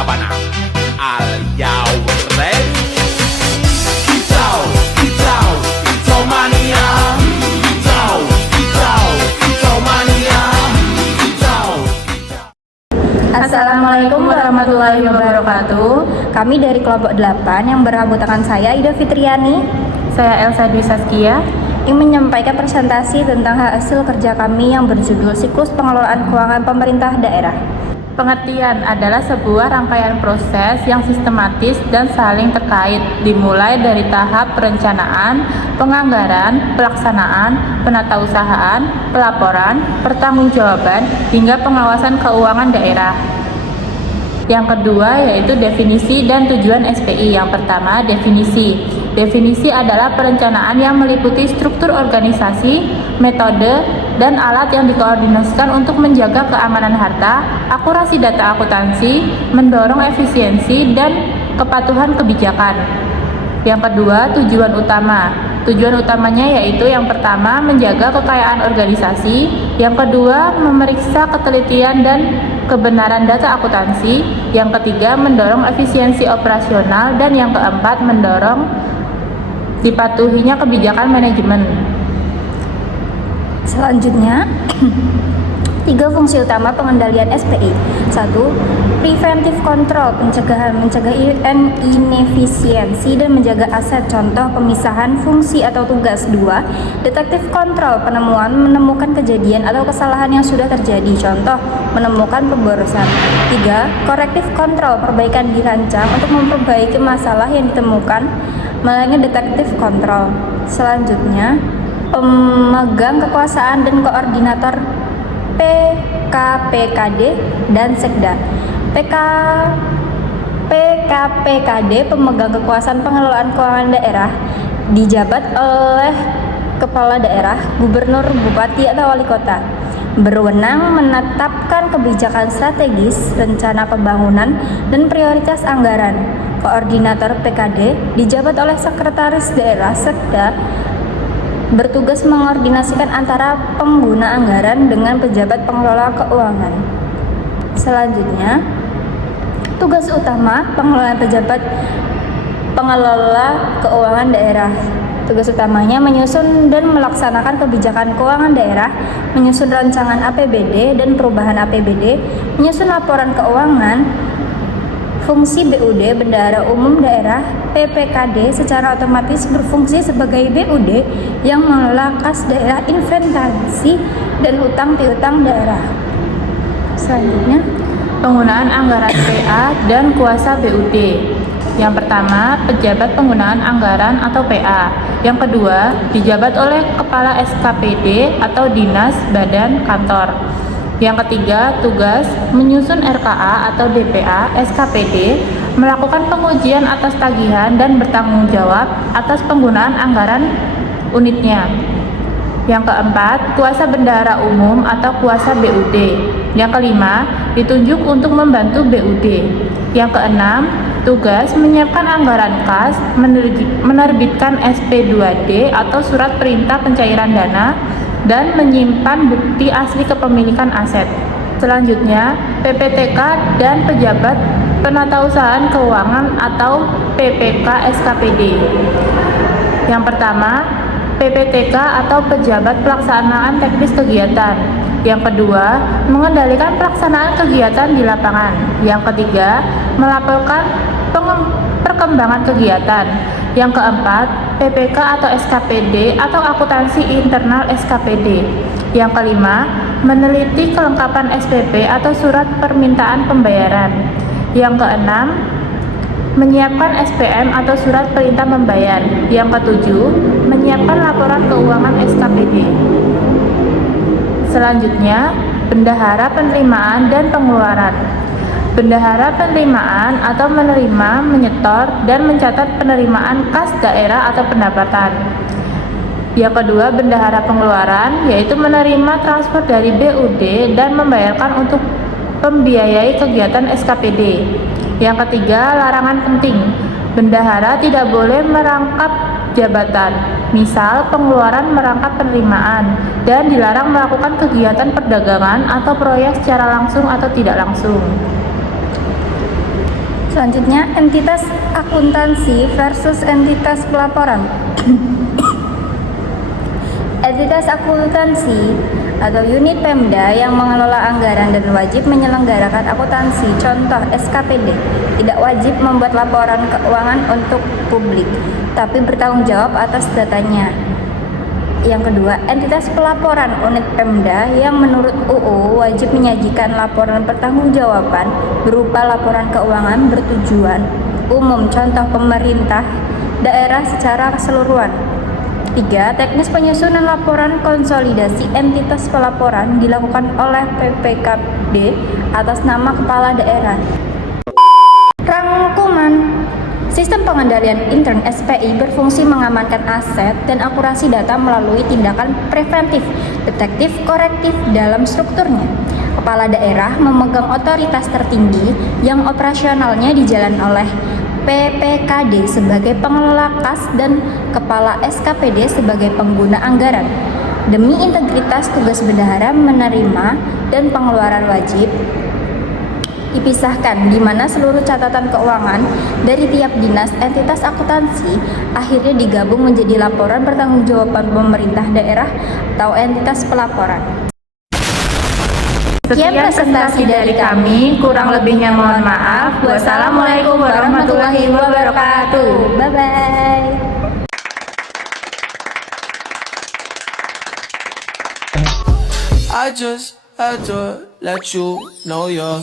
Sabana. Are you ready? Kicau, kicau, kicau mania. Kicau, kicau, kicau mania. Kicau, kicau. Assalamualaikum warahmatullahi wabarakatuh. Kami dari kelompok 8 yang beranggotakan saya Ida Fitriani, Saya Elsa Dwi Saskia. yang menyampaikan presentasi tentang hasil kerja kami yang berjudul Siklus Pengelolaan Keuangan Pemerintah Daerah. Pengertian adalah sebuah rangkaian proses yang sistematis dan saling terkait, dimulai dari tahap perencanaan, penganggaran, pelaksanaan, penatausahaan, pelaporan, pertanggungjawaban, hingga pengawasan keuangan daerah. Yang kedua yaitu definisi dan tujuan SPI. Yang pertama, definisi. Definisi adalah perencanaan yang meliputi struktur organisasi, metode, dan alat yang dikoordinasikan untuk menjaga keamanan harta, akurasi data akuntansi, mendorong efisiensi, dan kepatuhan kebijakan. Yang kedua, tujuan utama. Tujuan utamanya yaitu yang pertama, menjaga kekayaan organisasi, yang kedua, memeriksa ketelitian dan kebenaran data akuntansi, yang ketiga, mendorong efisiensi operasional, dan yang keempat, mendorong dipatuhinya kebijakan manajemen. Selanjutnya, 3 fungsi utama pengendalian SPI. 1. Preventive control, mencegah inefisiensi dan menjaga aset, contoh pemisahan fungsi atau tugas. 2. Detektif control, menemukan kejadian atau kesalahan yang sudah terjadi, contoh menemukan pemborosan. 3. Corrective control, perbaikan dirancang untuk memperbaiki masalah yang ditemukan melalui detektif control. Selanjutnya, pemegang kekuasaan dan koordinator PKPKD dan Sekda. PKPKD, pemegang kekuasaan pengelolaan keuangan daerah, dijabat oleh kepala daerah, gubernur, bupati, atau wali kota. Berwenang menetapkan kebijakan strategis, rencana pembangunan, dan prioritas anggaran. Koordinator PKD dijabat oleh sekretaris daerah. Sekda bertugas mengordinasikan antara pengguna anggaran dengan pejabat pengelola keuangan. Selanjutnya, tugas utama pengelola keuangan daerah. Tugas utamanya menyusun dan melaksanakan kebijakan keuangan daerah, menyusun rancangan APBD dan perubahan APBD, menyusun laporan keuangan. Fungsi BUD, Bendahara Umum Daerah, PPKD secara otomatis berfungsi sebagai BUD yang mengelola kas daerah, inventarisasi, dan utang piutang daerah. Selanjutnya, Penggunaan anggaran PA dan kuasa BUD. Yang pertama, pejabat penggunaan anggaran atau PA. Yang kedua, dijabat oleh Kepala SKPD atau Dinas Badan Kantor. Yang ketiga, tugas menyusun RKA atau DPA SKPD, melakukan pengujian atas tagihan dan bertanggung jawab atas penggunaan anggaran unitnya. Yang keempat, kuasa bendahara umum atau kuasa BUD. Yang kelima, ditunjuk untuk membantu BUD. Yang keenam, tugas menyiapkan anggaran kas, menerbitkan SP2D atau surat perintah pencairan dana, dan menyimpan bukti asli kepemilikan aset. Selanjutnya, PPTK dan pejabat penatausahaan keuangan atau PPK SKPD. Yang pertama, PPTK atau pejabat pelaksanaan teknis kegiatan. Yang kedua, mengendalikan pelaksanaan kegiatan di lapangan. Yang ketiga, melaporkan perkembangan kegiatan. Yang keempat, PPK atau SKPD atau akuntansi internal SKPD. Yang kelima, meneliti kelengkapan SPP atau surat permintaan pembayaran. Yang keenam, menyiapkan SPM atau surat perintah membayar. Yang ketujuh, menyiapkan laporan keuangan SKPD. Selanjutnya, bendahara penerimaan dan pengeluaran. Bendahara penerimaan atau menerima, menyetor, dan mencatat penerimaan kas daerah atau pendapatan. Yang kedua, bendahara pengeluaran, yaitu menerima transfer dari BUD dan membayarkan untuk membiayai kegiatan SKPD. Yang ketiga, larangan penting. Bendahara tidak boleh merangkap jabatan, misal pengeluaran merangkap penerimaan, dan dilarang melakukan kegiatan perdagangan atau proyek secara langsung atau tidak langsung. Selanjutnya, entitas akuntansi versus entitas pelaporan. Entitas akuntansi atau unit Pemda yang mengelola anggaran dan wajib menyelenggarakan akuntansi, contoh SKPD, tidak wajib membuat laporan keuangan untuk publik, tapi bertanggung jawab atas datanya. Yang kedua, entitas pelaporan unit Pemda yang menurut UU wajib menyajikan laporan pertanggungjawaban berupa laporan keuangan bertujuan umum, contoh pemerintah daerah secara keseluruhan. 3. Teknis penyusunan laporan konsolidasi entitas pelaporan dilakukan oleh PPKD atas nama kepala daerah. Rangkuman. Sistem pengendalian intern SPI berfungsi mengamankan aset dan akurasi data melalui tindakan preventif, detektif, korektif dalam strukturnya. Kepala daerah memegang otoritas tertinggi yang operasionalnya dijalankan oleh PPKD sebagai pengelola kas dan Kepala SKPD sebagai pengguna anggaran. Demi integritas tugas bendahara menerima dan pengeluaran wajib dipisahkan, di mana seluruh catatan keuangan dari tiap dinas entitas akuntansi akhirnya digabung menjadi laporan pertanggungjawaban pemerintah daerah atau entitas pelaporan. Sekian presentasi dari kami, kurang lebihnya mohon maaf. Wassalamualaikum warahmatullahi wabarakatuh. Bye-bye. I just had to let you know you're